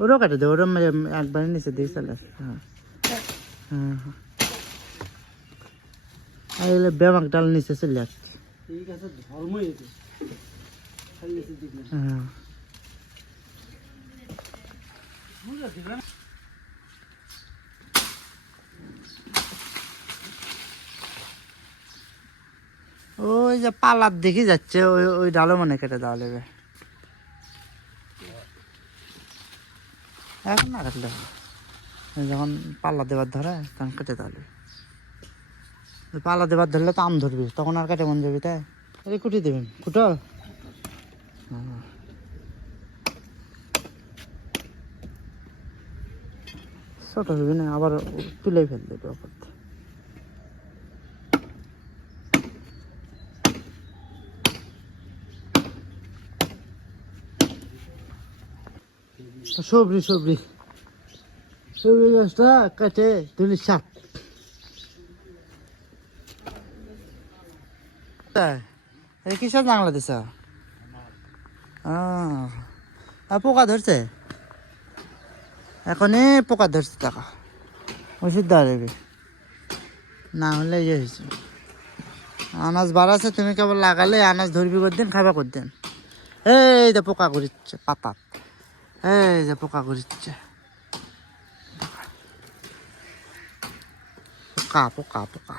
ওরও কাটে দে, ওরও একবারে নিচে দিয়ে চলে আসে। হ্যাঁ হ্যাঁ হ্যাঁ, আর এগুলো ব্যামাক ডাল নিচে চলে আসছে। হ্যাঁ ওই যে পালার দেখি যাচ্ছে, ওই ওই ডালও মনে কেটে দেওয়া লাগবে। এখন না কাটলে হবে। যখন পাল্লা দেবার ধরে তখন কেটে দেওয়া লাগবে। পাল্লা দেবার ধরলে তো আম ধরবি, তখন আর কেটে মন যাবি, তাই এই কুটি দেবেন কুটো। হ্যাঁ ছোট হবি না, আবার তুলে ফেল দেবে ওপর থেকে। সবরি সবরি সবরি গাছটা কেটে তুলি শাক। কিসব জাংলা দিছ? পোকা ধরছে, এখনই পোকা ধরছে টাকা, ওষুধ দেওয়া যাবে না হলে ইয়ে হয়েছে। আনাজ বাড়াচ্ছে, তুমি কেবল লাগালে আনাজ ধরবি করদিন, খাবা করদিন। এই যে পোকা ঘুরিচ্ছে পাতা, এই যে পোকা ঘুরিচ্ছে, পোকা পোকা পোকা।